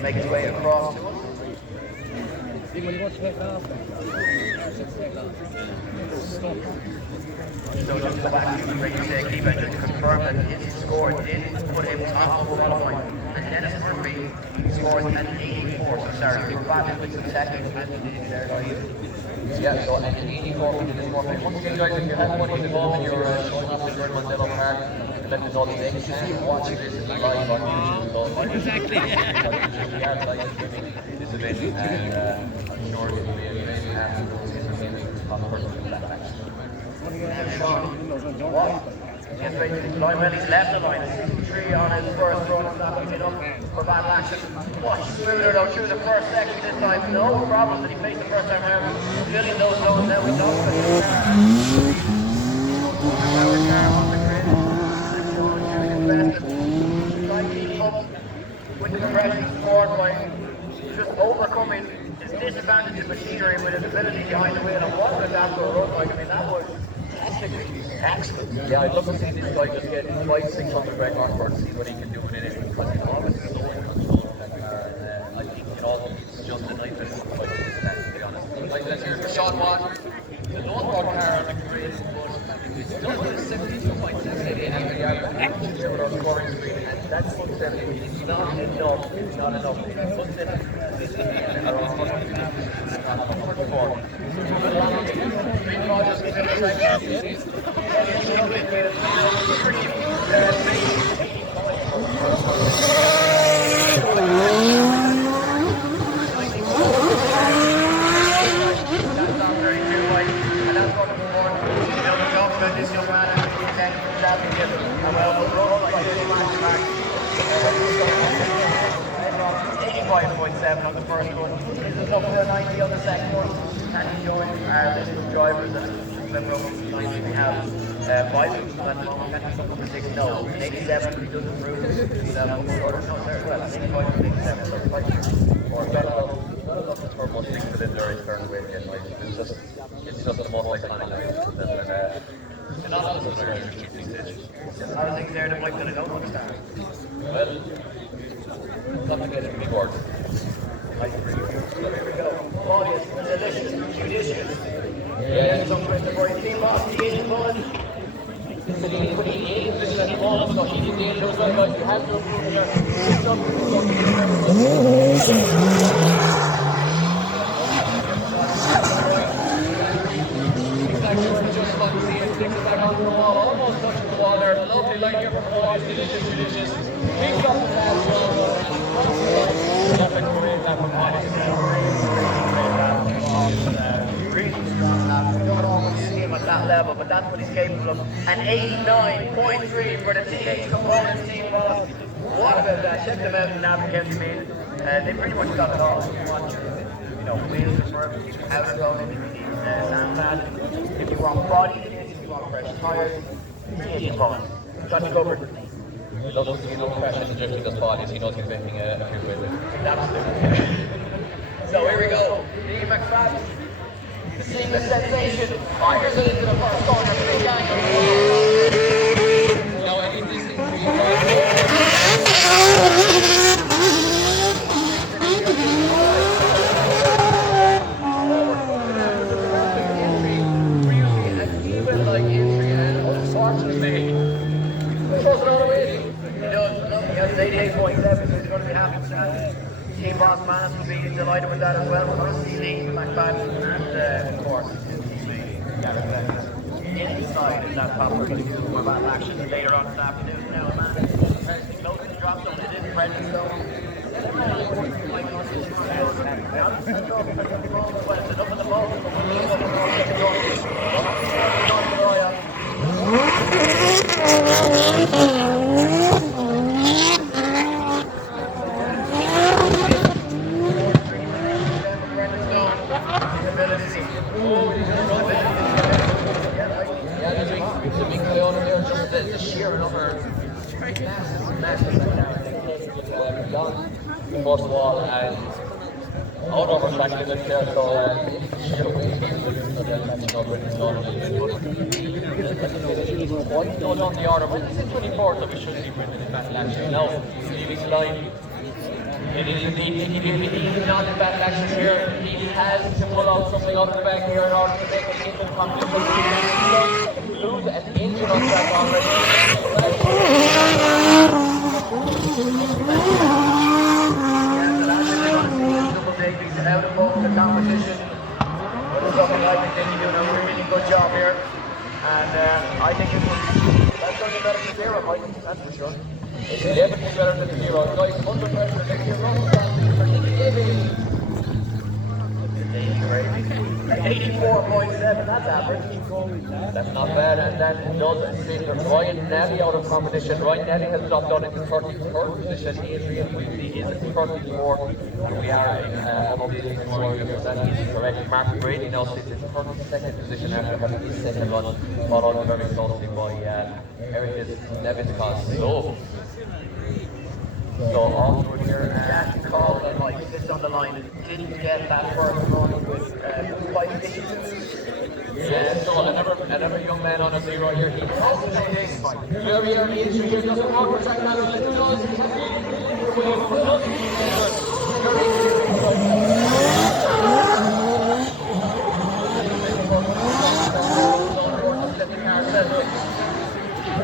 Make his way across to him. So just go back to the previous keeper just to confirm that his score did put him top of qualifying. And Dennis Murphy scores an 84. So sorry, we're back with some technical difficulties there. Yeah, so an 84 we did this morning. Once again guys, if you have money involved and you're showing up in Mondello Park, let them know the name. You see watching this live on YouTube. Exactly, yeah. We are live streaming this event and I'm sure it will be an event after those guys are gaming on personal platforms. Yes, right, line well, he's left the line. 3 on his first run, it's not going to get up for bad action. Much smoother though through the first section this time. No problem that he faced the first time around. Filling those zones now with no with the compression scored by just overcoming his disadvantages machinery with his ability behind the wheel. And what was that for a run like? I mean, that was excellent. Yeah, I'd love to see this guy just get 500-600 record for to see what he can do within it because he's always so in control of that car and I think it's just a nice bit of fight to be honest. Like here's Sean Watt, the lone car on the grid, but it's still with a 72.788 average yard. Actually, there with our scoring screen and that's 170. It's not enough. It's not enough. It's around 140. This young man and championship and well overall like 85.7 on the first one. This is up to 90 on the second one. And he joined our list of drivers and we have 5 at the moment, and number 6 no. 87 he does improve. He's well, 85 and 87 so 5 Or better love the turbo 6 cylinder is turned away again, like it's just the most iconic and not all of them are going to these days. There's a lot of things there that Mike going to know understand. Well, complicated big word. I agree. So here we go. Claudius, delicious, judicious. Yeah. Some Christopher, he's team boss, the Asian bullet. This is pretty English and all of them, so he did the Asian as well, guys. You have to improve there. Just like see it, sticks it back onto the wall, almost touching the wall there. Lovely line here from Claudius, delicious. Picks up the last one. Really strong lap. We don't always see him at that level, but that's what he's capable of. An 89.3 for the TH Components team boss. What about that? Check them out in Navan County Mead. They pretty much got it all. If you want your wheels to work, if you have it going, if you need sandbag, if you want body kits, if you want fresh tires, TH Components. Got you covered. He loves to see no pressure in the drifting does bodies, he knows he's making a few quid with. Absolutely. So here we go. Lee McFadden, the seamless sensation, fires it into the first corner, big angle. Now, I think this is like entry and unfortunately, throws it all away. He has 88.7, so he's going to be happy with that. Team boss Manus will be delighted with that as well. We're going to see Lee McFadden and, of course, inside is that proper for battle action later on this afternoon. Now, man, close to the drop zone, it is present, so. Well, it's enough of the ball. the sheer number massive beyond the first wall and out over track limits there, so sheer weight catching up with his own a little bit, but quite slow down the order. Well, this is 24, so we should see Brendan in battle action now, leaving the line. It is indeed Nicky Daly. He's not in battle action here. He has to pull out something out of the back here in order to make it into the competition. Lose an engine on track already. Double Davies out of both the competition. But it's looking like they're doing a really good job here. And I think that's going to be better than zero, Mike. That's for sure. It's definitely better than zero. Guys, under pressure, next year, run for Nicky Daly. 84.7, that's average. That's not bad, and that does assist Ryan Nelly out of competition. Ryan Nelly has dropped down into 33rd position. Adrian Whitley is in 34th, and we are updating the score here, that is correct. Mark Brady now sits in 32nd position after having his second run, followed very closely by Eric Levitkos. So all through here, Jack called and like sits on the line and didn't get that first run with 5 issues. yeah, so another young man on a zero here. He has to say this. Very early issue here, doesn't walk for track now.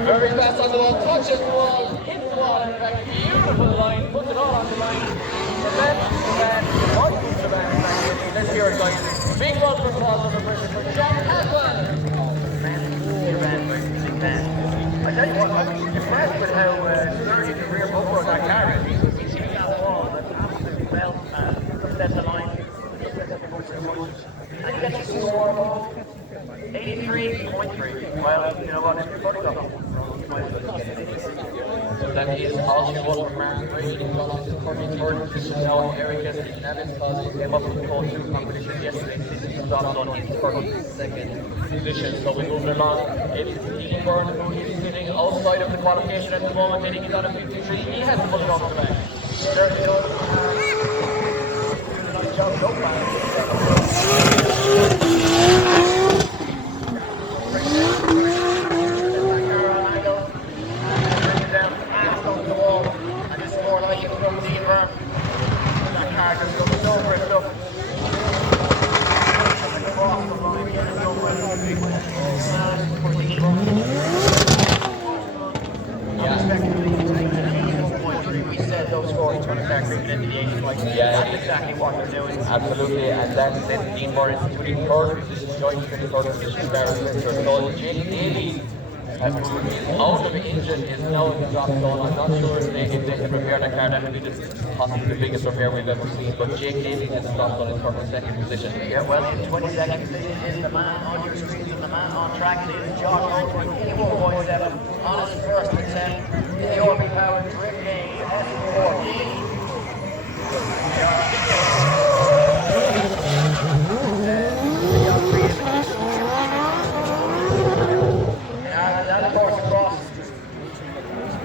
Very fast on the wall, touches the wall, hits the wall, in fact, beautiful line, puts it all on the line. The back, right to the back. Let's hear it, guys. Big one for Paul under pressure for Jack Haswell. I tell you what, I'm impressed with how sturdy the rear bumper of that car is. He's hitting that wall and absolutely well set the line. And he gets a score of 83.3. Well, you know what, if you're putting up, you might as well just get it. That is also one for Mark Brady, who got into 33rd position now. Eric Levitkos came up with the code 2 competition yesterday, he's dropped on in 32nd position. So we're moving along. It's Dean Byrne who is sitting outside of the qualification at the moment, and he's on a 53. He has to pull it off the back. Certainly does. Nice job, so far. We said those scores when start creeping into the 80s, like, that's exactly what they're doing. Absolutely, and then Dean Byrne is to the 3rd position, joined the 3rd position, Gareth Winter. So Jake Daly has moved out of the engine, is now in the drop zone. I'm not sure if they can repair that car. That would be possibly the biggest repair we've ever seen. But Jake Daly has dropped on his 32nd position. Yeah, well, in 22nd position is the man on your screens and the man on track. It is Josh Oldwood, 81.7 on his first attempt in the Orby Power Drift Game S14. And of course across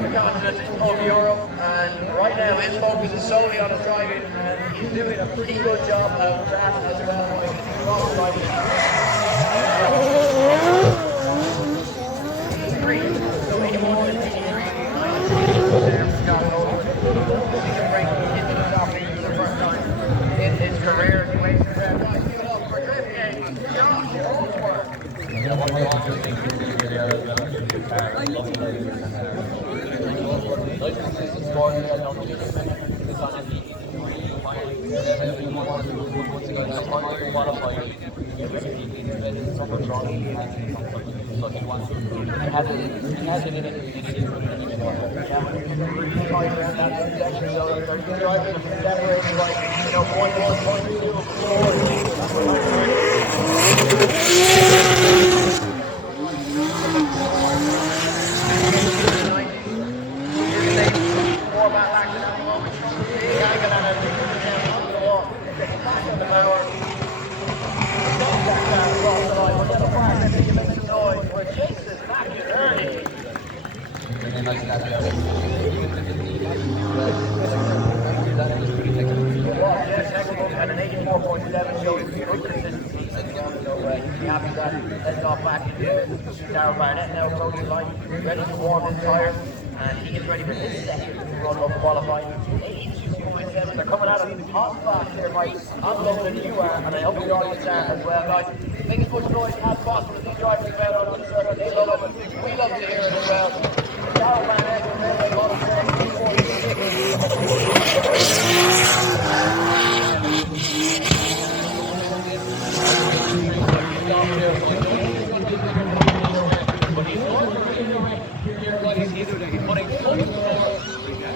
the continent of Europe, and right now his focus is solely on his driving, and he's doing a pretty good job of that as well. So 81 and 83, there for Scott Oldwood. He can break into the top 8 for the first time in his career. He waits for that. Guys, give it up for Drift Game, Josh Oldwood. happy with that. Heads off back into Darryl Barnett now approaching line, ready to warm his tyres, and he gets ready for his second run of qualifying. 82.7, they're coming out of hot fast here, Mike. I'm loving it, you are, and I hope the audience are as well, guys. Make as much noise as possible as these drivers go out on the circuit. They love it. We love to hear it as well. Darryl Barnett, remember, got his second 46. He's putting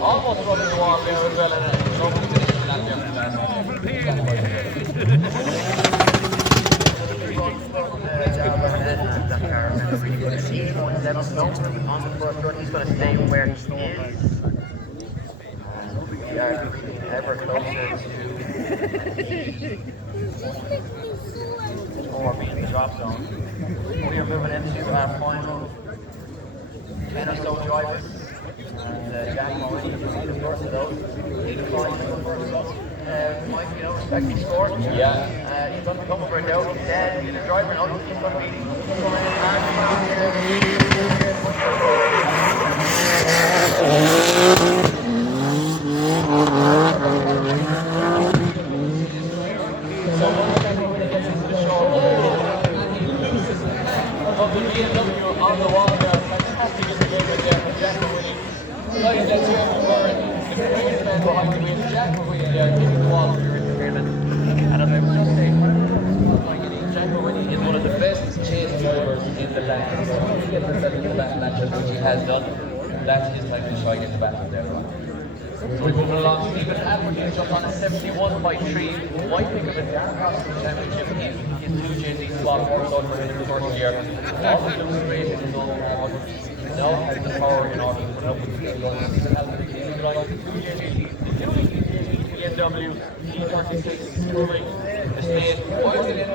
almost running the wall there as well, and nobody finishes that there. On the first run, he's going to stay where he is. We are ever closer to 4 being the drop zone. We are moving into our final 10 or so drivers. And Jack Moran is the first of those. He's the first of those. Mike, you know, respect his score. Yeah. He's going to come over and down. He's dead. He's a driver and he's going to be of the BMW on the wall there, fantastic intervention there from Jack Williams. Like that Jeremy Warren, the greatest man behind the wheel, Jack Williams there, giving the wall here in the Ireland. And as I was just saying, Jack Williams is one of the best chase drivers in the land. So if he gets himself into that matches, which he has done, that's his time to shine in the battle there. So we're moving along. Stephen Alford is just on a 71.3. Might think of a dark horse in the championship. His 2JZ slot works out for him in the first year. All the lose rate in his own forward. Now has the power in order to put up with the Stephen Alford is like 2JZ. BMW E36 touring the state. Wide in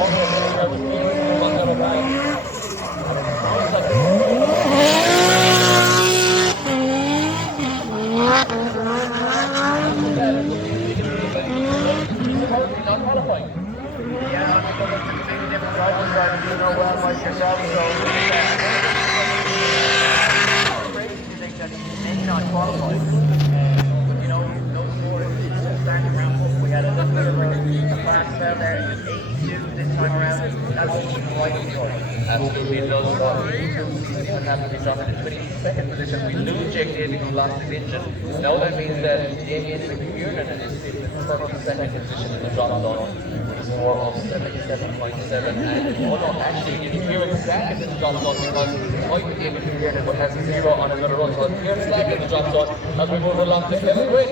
over the Mondello bike. And it sounds like not qualifying. Yeah, I'm going to completely different drivers, but you know well like yourself, so crazy to think that he may not qualify. You know, those four starting round four, we had a little bit of a fast spell there, 82 this time around. That's quite a choice. Absolutely does. Stephen Hamilton is dropping in 22nd position. We lose Jake Daly, who lost his engine. Now that means that Damien McKiernan is sitting in 32nd position in the drop zone with a score of 77.7. And oh no, actually, it's Kieran Slack in the drop zone because Mike David McKiernan has a 0 on another run. So it's Kieran Slack in the drop zone as we move along to Kevin Quinn.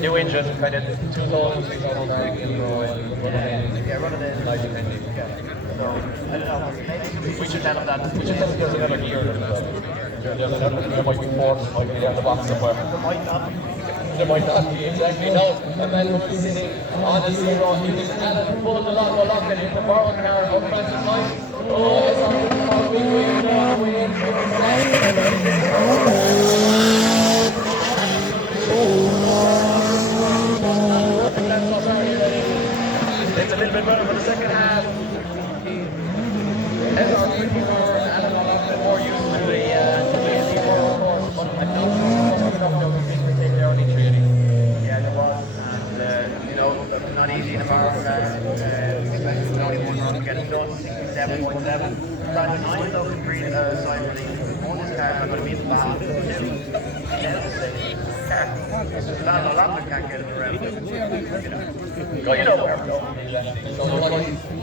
New engine, kind of 2,000, 3,000 Yeah, run it in. So, I don't know, maybe We should tell him that. We should tell him there's another gear. There might be force, might be down the box somewhere. there might not be. There might not be, exactly. No, a man who is sitting on a 0. He was Alan pulling along the lock and hit the borrowed car of Francis Knight. Oh, it's on the big win, away, it's a little bit better for the second half. SRT for Alan O'Loughlin, more used to the course, but I don't know if we take their only training. Yeah, there was, and you know, not easy in a bar. Expected only one run to get it done, 67.7. Got 9 of the green side for the bonus car, I'm going to be in the battle. Not a lot of can't get it around. You know where we're going. So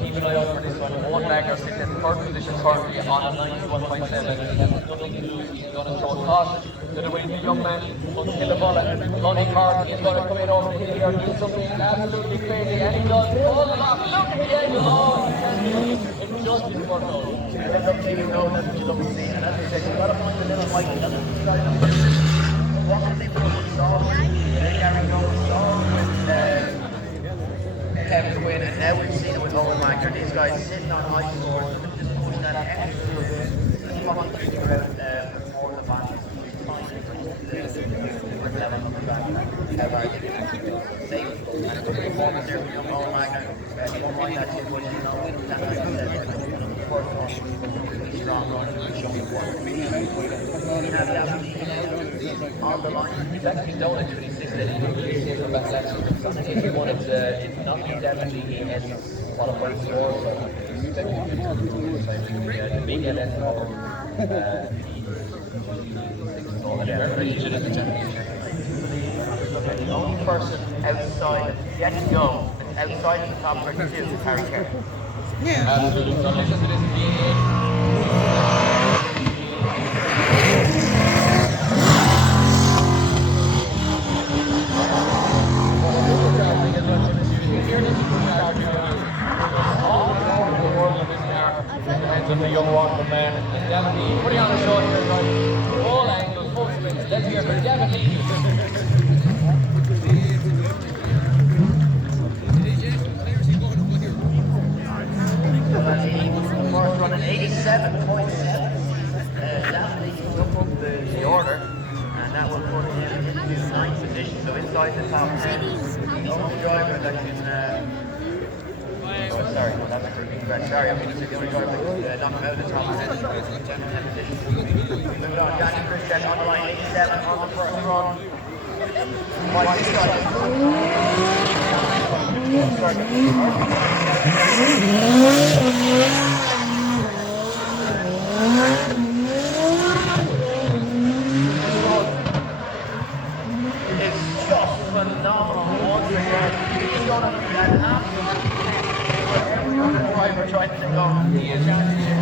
keep an eye out for this one. Owen Magner sits in third position currently on a 91.7. He has nothing to lose. He's going to throw a caution. Then away the young man, Mondello, Lonnie Carr, he's going to come in over the hill here and do something absolutely crazy, and he does. Pull it off, look at the angle, oh, it just didn't work out. And then look, you know, that's what you love to see. And as I said, you've got to find the little Mikey. That's what you got to do. What can they put with Saul? They carry going Saul with Kevin Quinn, and now we've seen it with Owen Wagner. These guys sitting on high scores, just push that extra little bit. Let's come on to the crowd before the match. Performance there from young Owen Wagner. You don't mind that too much, you know. That's like I said, first one, strong run, showing what. He has that on the line. He's actually down at 26, and he really seems about that. If he wanted to, it's not definitely he has qualified scores, so he's expecting the big LS the only person outside yet to go outside the top 32 is Harry Kerr. Absolutely. So listen to this. Of the young Walker man, and Devin Lee putting on the short here, guys. All angles, full spins. Let's hear for Devin Lee. First running 87.7. Devin Lee can jump up the order, and that will put him into 9th position, so inside the top 10. The only driver that can. Sorry, no, that's correct. Sorry, I'm going to say the only driver that knock him out of the top 10 position. Moving on, Danny Christian on the line, 87 on the first run. Mike it's just phenomenal once again. He's going to be an absolute driver trying to take on the championship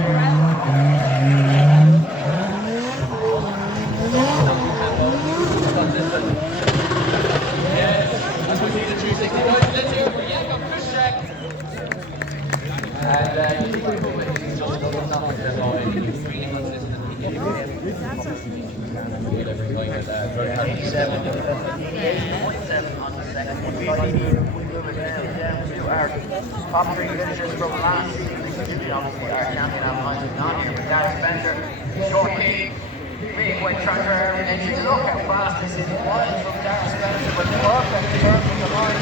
As we see the 360 guys, let's hear for Jakob Kuszczak. And he's just looking nothing at all. He's really consistent. He's 87 on the second one. Moving down to our top 3 finishers from last season. Obviously, our champion of not here, but Darren Spencer, short kick, big weight transfer, and you look how fast this is. Wild from Darren Spencer, but perfect turn from the line.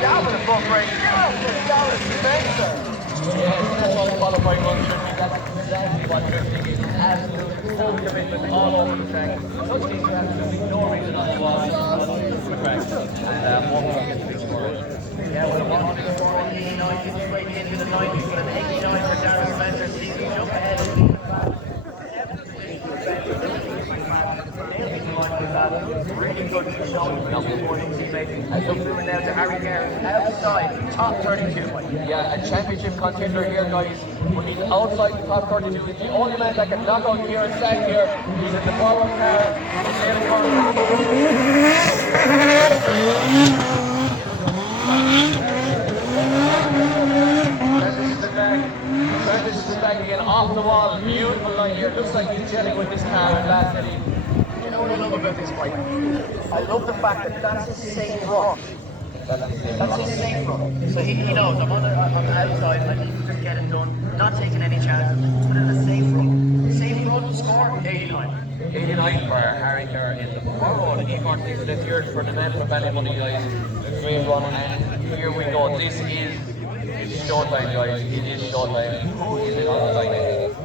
That was a book break. Darren Spencer. Yes, that's all qualified runs. That's exactly what drifting is. Absolute full commitment all over the track. Touch these for absolutely no reason on the wall. All over the track. And one more gets a big score. Yeah, well, 189 is straight into the 90s, but an 89 for Darren Spencer. Season jump ahead. Really good showing from the supporting teammates. And look moving now to Harry Kerr outside top 32. Yeah, a championship contender here, guys. When he's outside the top 32, he's the only man that can knock out here and stand here. He's in the forward car. This is back again off the wall. Beautiful line here. Looks like he's gelling with this car and last city. You know what I love about this bike? I love the fact that that's his safe run. That's his safe run. So he knows I'm on the outside, I need to just get it done, not taking any chances, but in a safe run. Safe run, score 89. 89 for Harry Kerr in the forward. E46 this year for the man from Ballymoney, guys. Great run, and here we go. This is showtime, guys. It is showtime. Who is it on the line?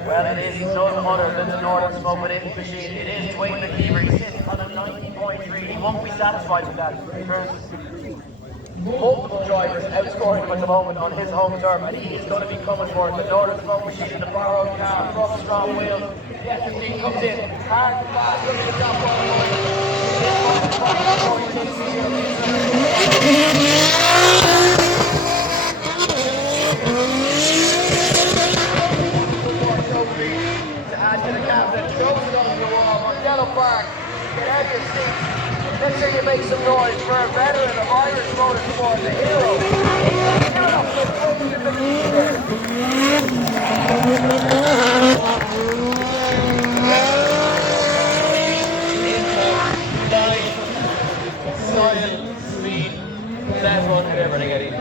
Well, it is none other than the Northern Smoke Within machine. It is Dwayne McKeever. He's sitting on a 90.3. He won't be satisfied with that. There's multiple drivers outscoring him at the moment on his home turf, and he is going to be coming for it. The Northern Smoke Machine in the far road car, front strong wheels. The S15 comes in, hard, fast, look at the top one. To add to the cabinet, throws it on the wall. Mondello Park, get out of your seats. Make sure you make some noise for a veteran of Irish motorsport, the hero. Give it up for William McKeever. Style, speed, that run had everything, Eddie.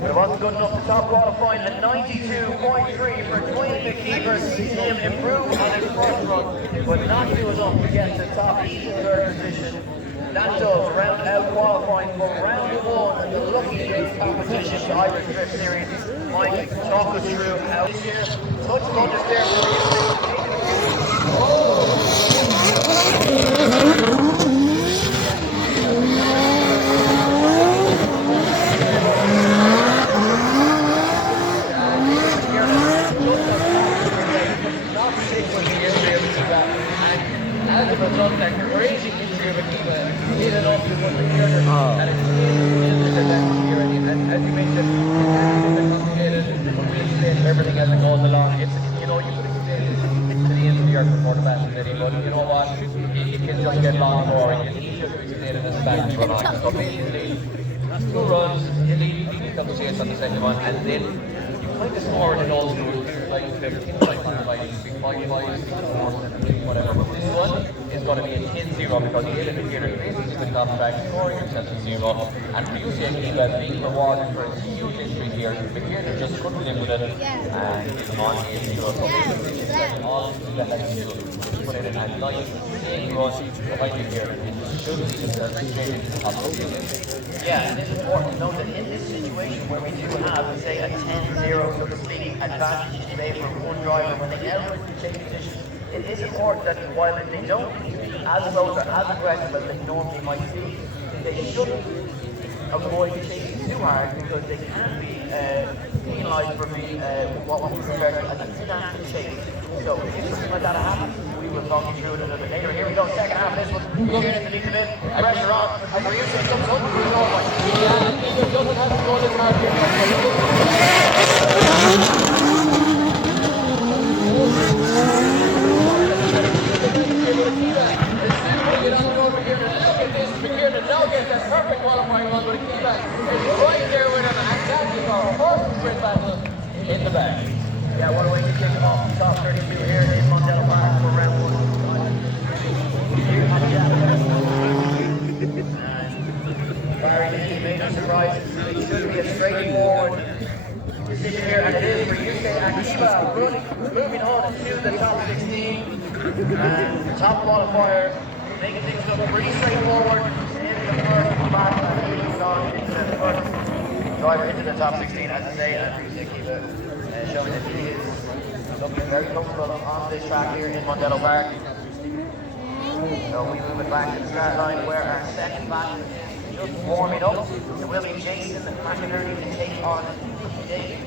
But it wasn't good enough to top qualifying at 92.3 for Dwayne McKeever. Sees him improve on his first run, but not do enough to get to the top easy third position. That does round out qualifying for round one of the Lucky Days competition, the Irish Drift Series. Mike, talk us through how this year, touch of understeer As a result, that crazy injury of Akiva hit it off to one of the years, and it's in that year. And as you mentioned, it's complicated, but we explain everything as it goes along. It's, you know, you could explain it to the end of the year before the battle, but you know what? It can just get long and boring. It's easier to explain it as a battle run on. So basically, 2 runs, you lead double chase on the second one, and then you kind of score in old school, like 5 on the bike, 5-5, 6-4, whatever. But this one is going to be a 10-0 because the indicator is basically the top track, scoring yourself a 0. And for you, Akiva, being rewarded for a huge injury here, McKiernan just couldn't live with it and hit him on 8-0. So basically, all that has to do is put it in a nice, clean run behind you here. It should be straight into the top of the game. Yeah, and it's important to note that in this situation where we do have, say, a 10-0, so to speak, advantage in favor of one driver when they now take positions, it is important that while they don't be as close or as aggressive as they normally might be, they shouldn't avoid chasing too hard because they can be penalised for being what we refer to as a snappy chase. So if something like that happens, we will talk you through it a little bit later. Here we go, second half of this one. Here in the lead a bit, pressure on, and we're using some sort of normal. Yeah, it doesn't have to go this hard here. McKiernan now gets that perfect qualifying run with Akiva. It's right there with him, and that is our first sprint battle in the back. Yeah, what a way to kick him off. Top 32 here in Mondello Park for round one. Barry, any major surprises? It should be a straightforward decision here, and it is for UK Akiva moving on to the top 16. And top qualifier, making things look pretty straightforward in the first battle, and moving on into the first driver into the top 16, as I say, and Akiva showing that he is looking very comfortable on this track here in Mondello Park. So we move it back to the start line where our second battle is just warming up. It will be Jason McInerney to take on Dave.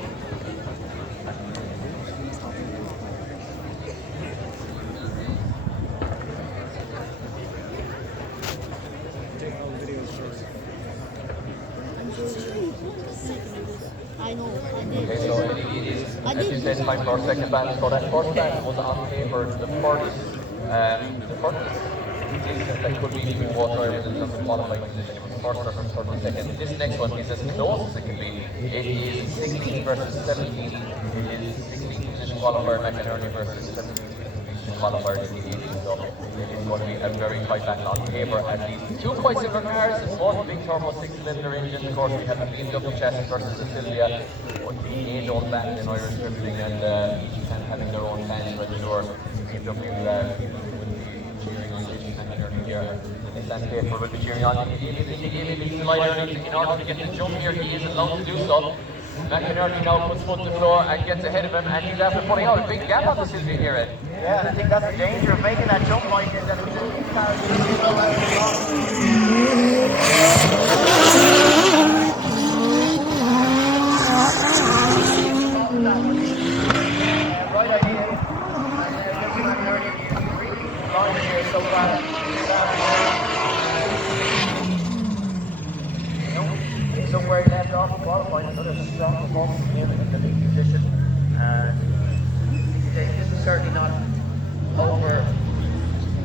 I know, I did. Okay, so it is, as you said, time for our second battle. So that first battle was on paper the furthest distance that could be between both drivers in terms of qualifying position. It was first versus 32nd. This next one is as close as it can be. It is 16 versus 17. It is 16 position qualifier McInerney versus 17 position qualifier DD. So it is going to be a very tight battle on paper at least. 2 quite similar cars, both big turbo 6-cylinder engines. Of course, we have the BMW chassis versus the Silvia, the age-old battle in Irish drifting and having their own fans ready door. BMW cheering on Jason McInerney here. This landscape will be cheering on. In order to get the jump here, he is allowed to do so. McInerney now puts foot to the floor and gets ahead of him, and he's after putting out a big gap on the Silvia here, Ed. Yeah, and I think that's the danger of making that jump like this, that it's right idea, and McInerney is really flying here so far. somewhere he left off in qualifying. Another strong performance from him in the lead position. And this is certainly not over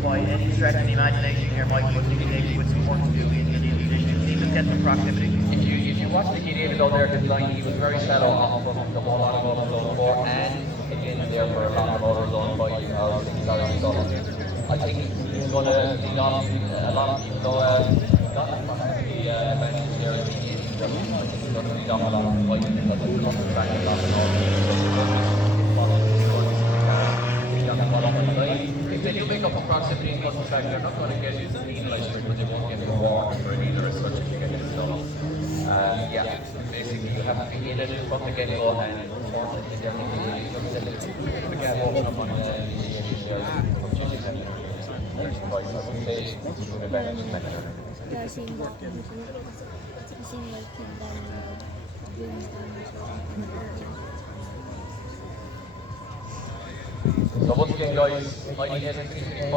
by any stretch of the imagination here, Mike, but Nicky Daly with some work to do in the lead position. He just gets some proximity. If you watch Nicky Daly out there at the line, he was very shallow off from the whole lot of over zone 4 and again there for a lot of over zone 5 or 6 hours. So I think he's going to lead off a lot, even though not the advantage there in the game. I think he's going to lead off a lot of fight because it's coming back a lot if they do make up a proximity and custom track, they're not going to get penalised because they won't get rewarded for it either as such if you get this done. Yeah, basically you have to be in it from the get-go and unfortunately they're the gap open up on the from choosing them. Price, I would say, to an advantage manager. So once again guys, IDS365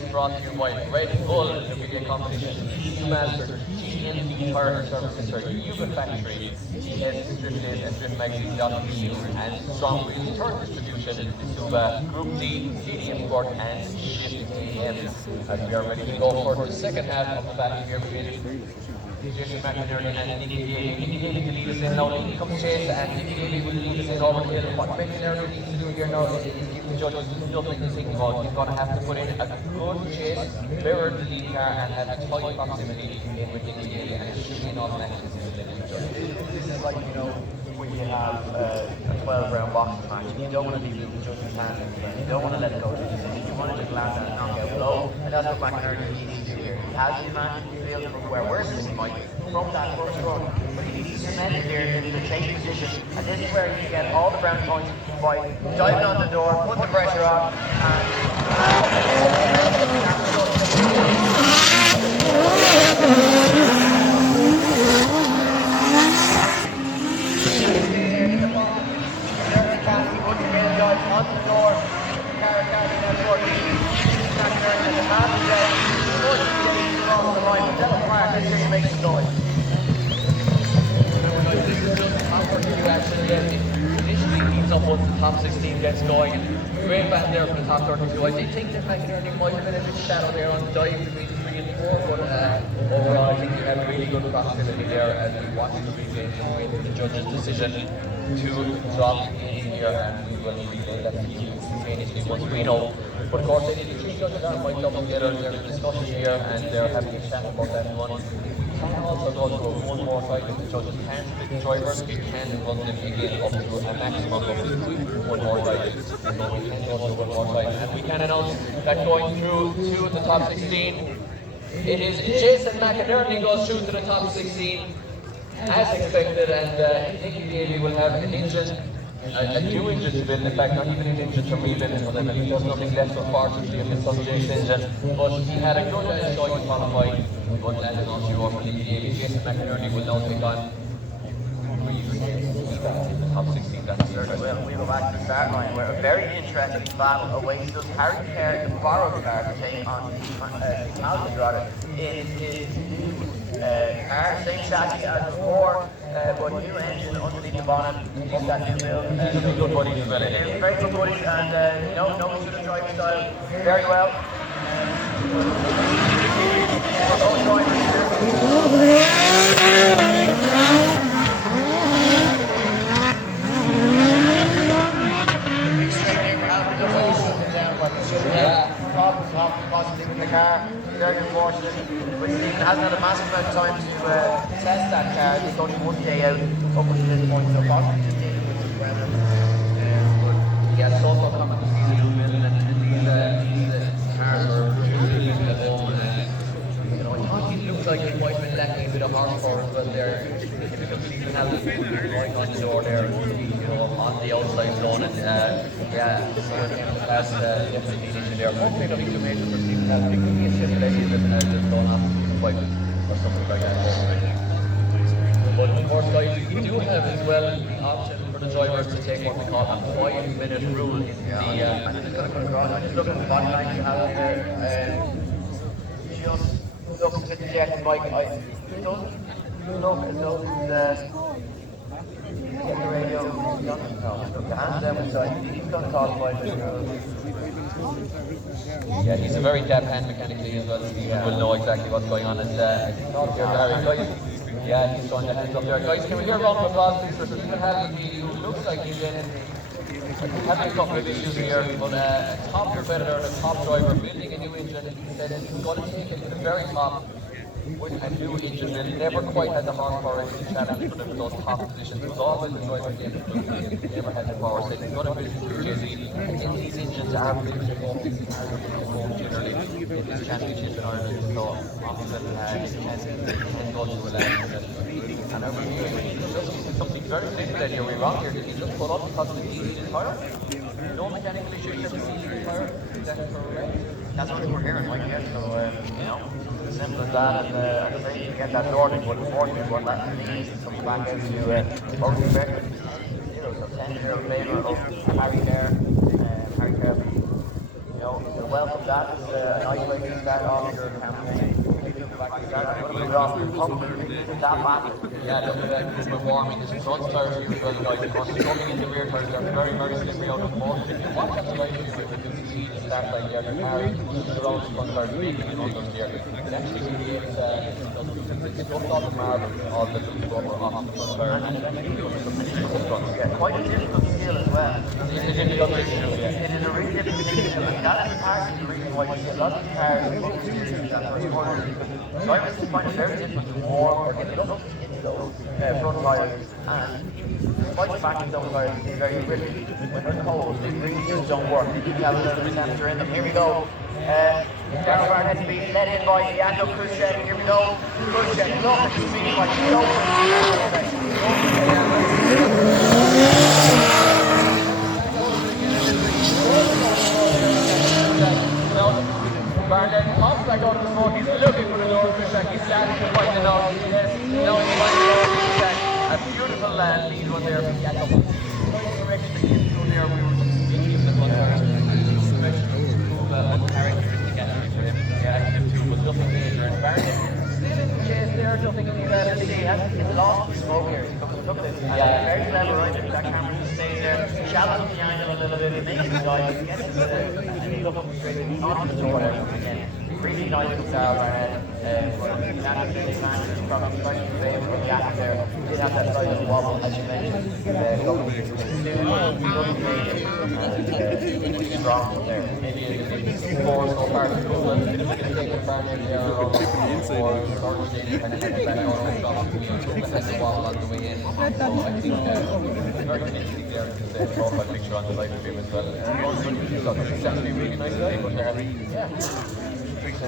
is brought to you by Red Bull WBA competition, Master, GMC Fire Services, Yuba Factory, GS Distributed and Drift Magazine.eu and Strong Wheels Third Distribution, Suba, Group D, DDM Sport and Shift AM. As we are ready to go for the second half of the battle here with Jason McInerney and Nicky Daly. Nicky Daly to lead us in now. Nicky comes chase and Nicky Daly will lead us in over the hill. What McInerney needs to do here now is give the judges nothing to think about. He's going to have to put in a good chase, mirror the lead car and have a tight proximity in with Nicky Daly and it should be enough matches in the next judge. This is like, you know, when you have a 12-round boxing match, you don't want to leave the judge's hand in the game. You don't want to let it go to the decision. You want to just land that knockout blow, and that's what McInerney needs to do here. He has the advantage in the field from where we're sitting, Mike, from that first run, but he needs to cement it here in the chase position, and this is where he can get all the brownie points by diving on the door, put the pressure on, once the top 16 gets going. Great back there for the top 32. I did think that McInerney might have been a bit shallow there on the dive between 3 and 4, but overall I think you have really good proximity there as we watch the replay with the judge's decision to drop in here and we will relay that to you instantaneously once we know. But of course, the three judges are quite up together, there's a discussion here and they're having a chat about that one. Can also go to one more side if the judges can split the drivers, we can run them again up to a maximum of one more side. So we can go to one more side. And we can announce that going through to the top 16, it is Jason McInerney goes through to the top 16 as expected, and Nicky Daly will have an engine. A new engine to build, in fact not even an engine to rebuild it, because I believe there's nothing left unfortunately of his son Jake's engine, but he had a good showing qualifying, but landed on you over Nicky Daly. Jason McInerney will now take on the top 16, that's certain. Well, we go back to the start line where a very interesting battle awaits us. Harry Kerr, the borrowed car, to take on Calvin rather in his new car, same chassis as before, but new engine underneath the bonnet of that new build. Good buddies, very good buddies, and knows the driving style very well. Both drivers possibly with the car, very unfortunate. But Stephen hasn't had a massive amount of time to test that car. It's only one day out up until this point, so possibly just dealing with some weather. But yeah, it's also coming to season and these cars are really good at home. You know, it looks like it might have been lacking a bit of horsepower as well there. Typical season has right on the door there, you know, on the outside zone, and yeah, that's definitely an issue there. Hopefully there'll be too major for Stephen. It could be a shift maybe as it's going off the fight or something like that. But of course, guys, we do have as well the option for the drivers to take what we call a 5-minute rule in the. I'm just looking at the body line you have here. Just looks a bit dejected, Mike. He doesn't look at those, get the radio, the hands down beside you, he's going to talk about it. Yeah, he's a very deft hand mechanically as well. Stephen will know exactly what's going on. And yeah, he's throwing the hands up there. Guys, can we hear a round of applause please for Stephen Hadley, who looks like he's having a couple of issues here, but a top competitor, a top driver, building a new engine. He said he's going to take it to the very top with a new engine. They never quite had the horsepower to challenge for those top positions. It was always the driver game. They never had the power. So he's going to build Jay-Z. And these engines are built to go generally in these championships in Ireland. So often it can go to a level. And I really something very simple that you're wrong here. Did he just put up because the diesel is higher? No mechanical issues because the diesel is higher? Is that correct? That's what we're hearing, like, yeah, so, you know, simple as that, and I say you get that sorted, but unfortunately, what that means comes back into most effective, so 10 year in favour of Harry Kerr, you know, so welcome that is a nice way to start off your campaign. Yeah, look at that movement warming. This front tires here as well, guys. Of course, coming in the rear tires, they're very, very slippery out of the motor. If you watch that right here, you can see the start line there. Your car is around the front tires, making an unders here. It actually creates it's not all the marble, all the little rubber off the front tire. Yeah, quite a difficult skill as well. It is a difficult issue, yeah. It is a really difficult skill. That is part of the reason why you see a lot of cars drivers find it very difficult to warm or get enough into those front tires, and despite the fact that those tires are very brittle, when they're cold, they really just don't work. You have a little temperature in them. Here we go. Darryl Barnett's being led in by Jakob Khrushchev. Here we go. Khrushchev, look at the speed by Barnett pops back out of the smoke, he's looking for the door, he's standing to find the door, yes, now he's finding the door, a beautiful lead one there from Jakob. Direction that came through there, we were speaking of the front tires, characteristic energy for him, yeah, him too, was nothing major, and Barnett still in the chase there, nothing in the he hasn't lost the smoke here, he took this, very clever right, that camera just stays there, shallows behind him a little bit, he makes the dive, gets it, and he's looking straight onto the door again. Really nice from Darryl Barnett, naturally managed probably quite in favour of the act there. Did have that slight little wobble, as you mentioned, strong there. Maybe four so far to go, a bit of a mistake with Barnett there, or third stage, kind of had it back on and got off the wheel, had the wobble on the way in. So I think very interesting there, because they throw a picture on the live stream as well. It's actually a really nice day, but yeah. Just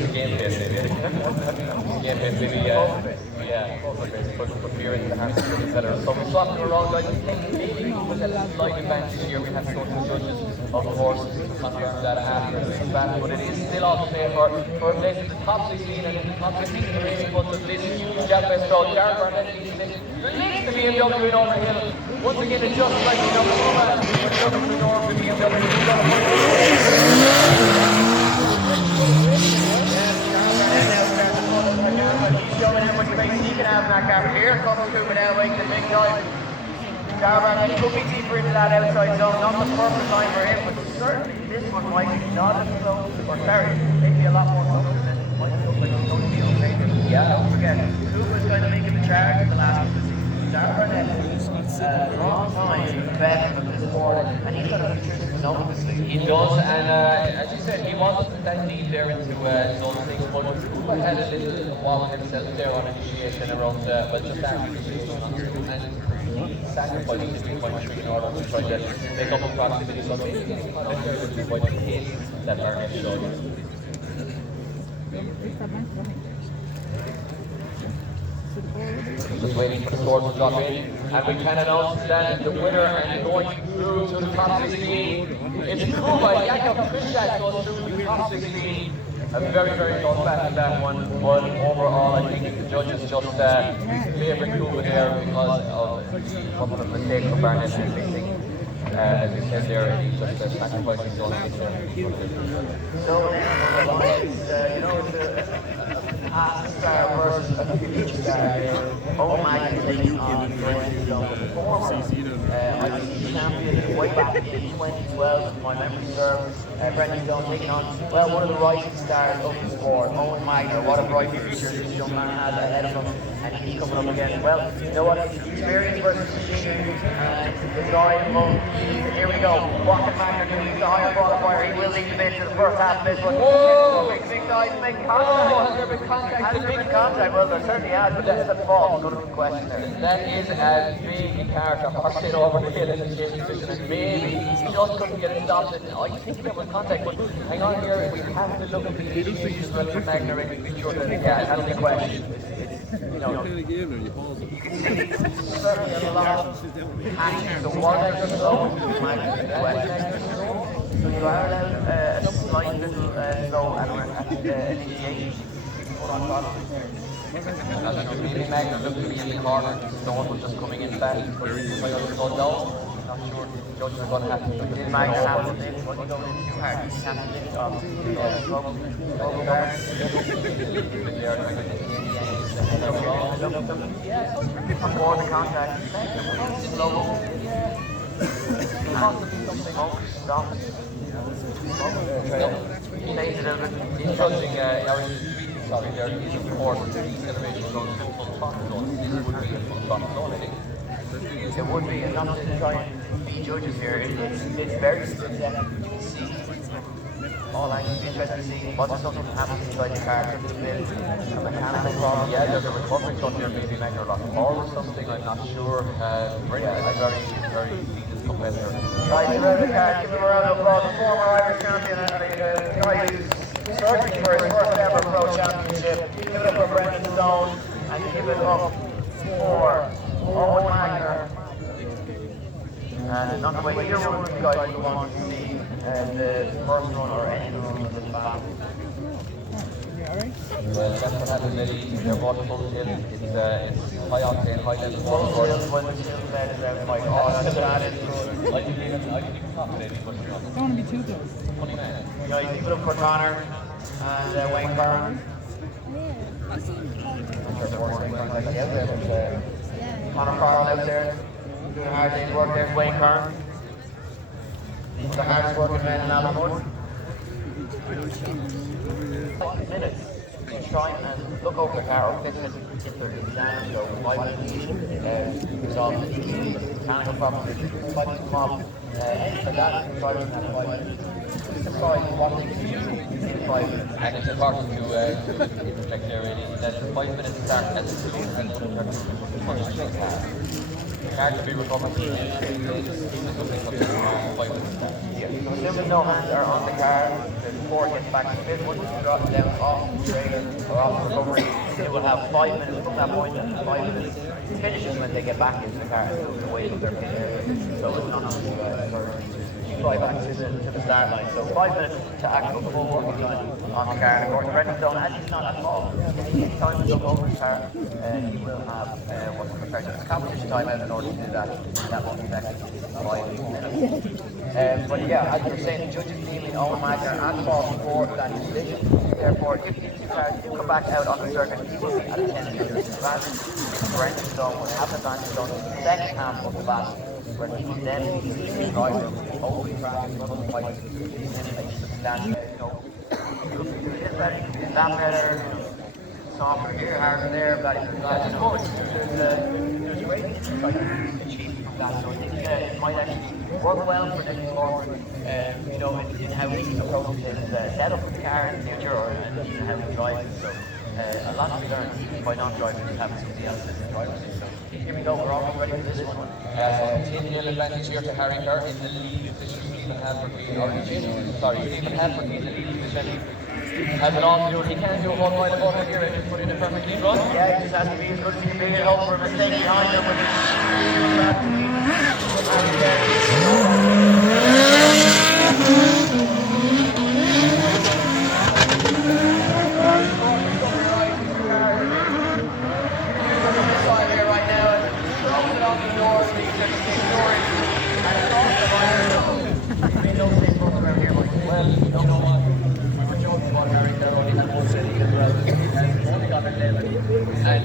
a gameplay maybe. Gameplay maybe, yeah. Put beer into the hands of the sellers. So we're swapping around, like, maybe with a slight advantage here. We have social judges, of course, confirm that after this back, but it is still all the same for a place in the top 16 and in the top 16 in the racing bunch of this huge Japanese crowd. Darryl Barnett leads the BMW in Overhill. Once again, it's just like the number one. Looking for door for BMW. He's showing how much space he can have in that car. Here comes Cooper now, making the big dive. Darryl Barnett could be deeper into that outside zone. Not the perfect line for him, but certainly this one might be not as close, or sorry, maybe a lot more close than it might look like it's going to be okay. Yeah, don't forget, Cooper's going to make the charge in the last one. Darryl Barnett, long time veteran of this sport, and he's got a future enormously. He does, and as you said, he wants to put that lead there into zone 6, but Cooper had a little wobble himself there on initiation around, well, just after the season, and sacrificing the 3.3 in order to try to make up a proximity, so maybe getting caught out there with 2.8 that Barnett showed. Just waiting for the score to drop in, and we can announce that the winner and going through to the top 16 is Kuba. Jakob Khrushchev goes through to the top 16. A very, very close battle in that one, but overall I think the judges just favoured Kuba there because of a couple of mistakes from Barnett and missing the as you said there, it's just sacrificing his own future. So then, the Lions, it's a past star versus a future star. Owen Magnus taking on Brendan Stone, the former IBC champion way back in 2012, if my memory serves. Brendan Stone taking on, well, one of the rising stars of the sport, Owen Magnus. What a bright future this young man has ahead of him, and he's coming up against, well, you know what, experience versus condition, and the guy among these. Here we go. Rocket Magnus going to use the higher qualifier. He will lead the bit to the first half of this one. Whoa! Big guys making contact. Oh, has there been contact? Has there been contact? Well, there certainly has, but that's the fault. Going to be question there. That is a big character horsing over the hill in the chase position, and maybe he just couldn't get it stopped. And I think there was contact, but hang on here, we have to look at the issues with Magner and be sure that That's the question. You know, You can see certainly a lot of action. So one extra slow, Magnus is question. So you are allowed a slight little slow at initiation. Put on top. maybe Magner looked to be in the corner. Stone was just coming in fast. If I was to go down, not sure. Judges are going to have to do it. Magner has to do what he goes in too hard. He has to do before the contact, slow. Stop. Change it over. Judging, sorry, there is of course the acceleration zone to full throttle zone. This would be a full throttle zone, I think. It would be, and not to try and be judges here. It's very subjective to see. All I can be interested to see was there something that happens inside the car, a mechanical problem. Yeah, there's a recovery cut there, maybe Magner lost ball or something, I'm not sure. A very decent competitor. Right, the red car, give him a round of applause. The former Irish champion and the guy who's searching for his first ever pro championship. Give it up for Brendan Stone and give it up for Owen Magnus. And not the way either one of the guys would want to see the first run or any run of this battle. Well, that's what happens, they're both full tilt. It's high octane, high level Full ball. tilt when the tilt bed is out. Like, oh, that is good. I didn't even talk to anyone, but don't want to be too close. funny man. You know, you give it up for Connor and Wayne Curran. Connor Farrell out there, doing a hard day's work. There's Wayne Curran, the hardest working man in Alamut. 5 minutes each time and look over the car or fix it if there's damage. So 5 minutes each, resolve the mechanical problems, fight them off. For that, drivers have 5 minutes. Decide what they can do in 5 minutes. And it's important to reflect there really that 5 minutes start at the and the car to be recovered in 5 minutes start. Assuming no hands are on the car, before it gets back to pit, once it's dropped down off the trailer or off the recovery, it will have 5 minutes from that point and 5 minutes finishes when they get back into the car and the way that they're pitting. So it's not fly back to the start line. So 5 minutes to actual full working time on the car. And of course, Brendan Stone, as he's not at fault, each time he look over his car, he will have what's referred to as competition time out in order to do that. That won't be affected 5 minutes. But yeah, as you were saying, the judges deeming Owen Magnus at fault for that collision. Therefore, if these two cars do come back out on the circuit, he will be at a 10 metres advantage. Brendan Stone will have the advantage on the second half of the battle, where he will then be the driver over the track and run the bike in a substantial, that better, softer here, harder there, but it's good. There's a great insight to achieve that, so I think it might actually work well for next forward, in how we approach this setup of the car in the future, and even how we drive it. So a lot to be learned by non-drivers who haven't somebody else in the driver's seat. So here we go, we're all ready for this one. So 10 nil advantage here to Harry Kerr in the lead position. Stephen Halford in the lead position. Has it on to do. He can't do a whole pile of over here and just put in a perfectly run. Yeah, he just has to be as good as he can be and hope for a mistake behind him with right now, throws it off the door, leaves it to storage, and across the line. city as well. And only got 11. And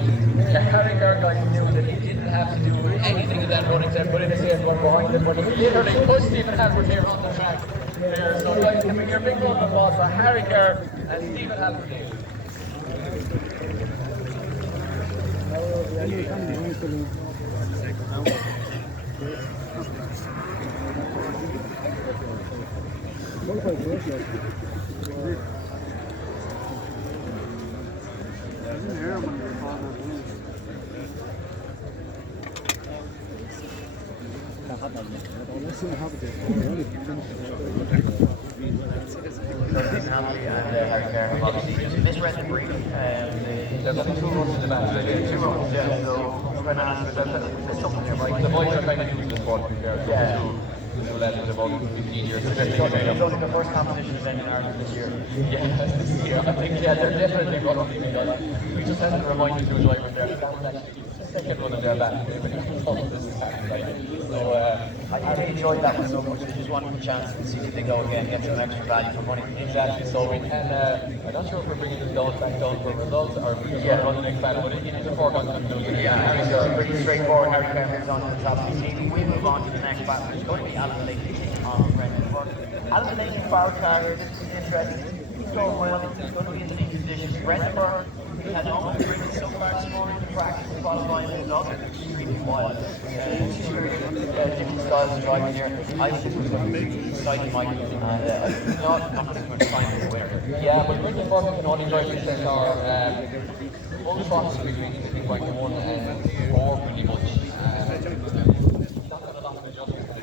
Harry Gargine knew that he didn't have to do anything in that run except put in his head one behind him, but he literally pushed Stephen Halford here on the track. There. So guys, give me your big round of applause for Harry Kerr and Stephen Halford here. Harry Kerr have obviously just misread the brief. There's only 2 runs in the match. Two runs, yeah, so we're going to ask there's something there, right? The boys are kind of used to the sport, to be fair. Yeah. Two lads with about 15 years. It's only the first competition event in Ireland this year. Yeah, this year. I think, yeah, they're definitely going to be because we just have to remind the two drivers there. That was actually the second one in their back. So, I really enjoyed that one so much. I just wanted a chance to see if they go again, get some extra value for money. exactly. So we can, I'm not sure if we're bringing the results back down for results or if we're Yeah. going to the next battle, but it is a foregone conclusion. Yeah, it's pretty straightforward. Harry Kerr moves on to the top 16. We move on to the next battle, which is going to be Alan Lake on Brentford. Alan Lake in power car here. This is interesting. He's going well. He's going to be in the league conditions. Brentford has almost driven so far this morning in practice qualifying with another extremely wild. Different styles of driving here. I think it's going to be exciting, Mike. And not too much time to winner. Yeah, but Brentford can only drive this car. All the spots between 3.1 and 4 pretty much.